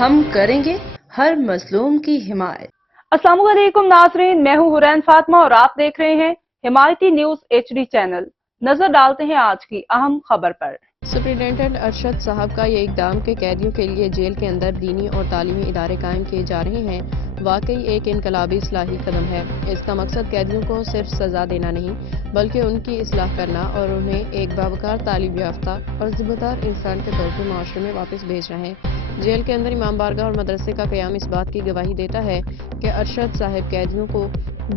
ہم کریں گے ہر مظلوم کی حمایت۔ السلام علیکم ناظرین، میں ہوں حورین فاطمہ اور آپ دیکھ رہے ہیں حمایتی نیوز HD چینل۔ نظر ڈالتے ہیں آج کی اہم خبر پر۔ سپرنٹینڈنٹ ارشد صاحب کا یہ اقدام کہ قیدیوں کے لیے جیل کے اندر دینی اور تعلیمی ادارے قائم کیے جا رہے ہیں، واقعی ایک انقلابی اصلاحی قدم ہے۔ اس کا مقصد قیدیوں کو صرف سزا دینا نہیں بلکہ ان کی اصلاح کرنا اور انہیں ایک باوقار تعلیم یافتہ اور ذمہ دار انسان کے طور پر معاشرے میں واپس بھیجنا ہے۔ جیل کے اندر امام بارگاہ اور مدرسے کا قیام اس بات کی گواہی دیتا ہے کہ ارشد صاحب قیدیوں کو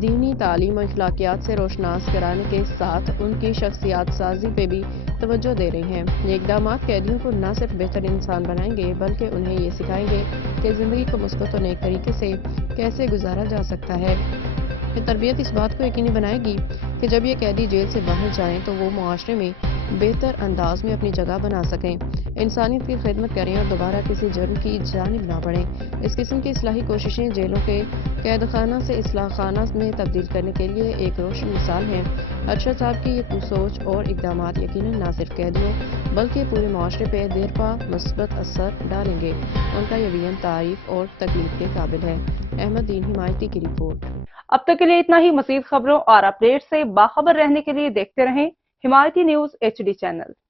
دینی تعلیم اور اخلاقیات سے روشناس کرانے کے ساتھ ان کی شخصیات سازی پہ بھی توجہ دے رہے ہیں۔ یہ اقدامات قیدیوں کو نہ صرف بہتر انسان بنائیں گے بلکہ انہیں یہ سکھائیں گے کہ زندگی کو مثبت اور نیک طریقے سے کیسے گزارا جا سکتا ہے۔ یہ تربیت اس بات کو یقینی بنائے گی کہ جب یہ قیدی جیل سے باہر جائیں تو وہ معاشرے میں بہتر انداز میں اپنی جگہ بنا سکیں، انسانیت کی خدمت کریں اور دوبارہ کسی جرم کی جانب نہ بڑھیں۔ اس قسم کی اصلاحی کوششیں جیلوں کے قید خانہ سے اصلاح خانہ میں تبدیل کرنے کے لیے ایک روشن مثال ہیں۔ ارشد صاحب کی یہ سوچ اور اقدامات یقیناً نہ صرف قیدیوں بلکہ پورے معاشرے پہ دیر پا مثبت اثر ڈالیں گے۔ ان کا یہ وژن تعریف اور تکلیف کے قابل ہے۔ احمد دین حمایتی کی رپورٹ۔ اب تک کے لیے اتنا ہی۔ مزید خبروں اور اپڈیٹ سے باخبر رہنے کے لیے دیکھتے رہیں حمایتی نیوز HD چینل۔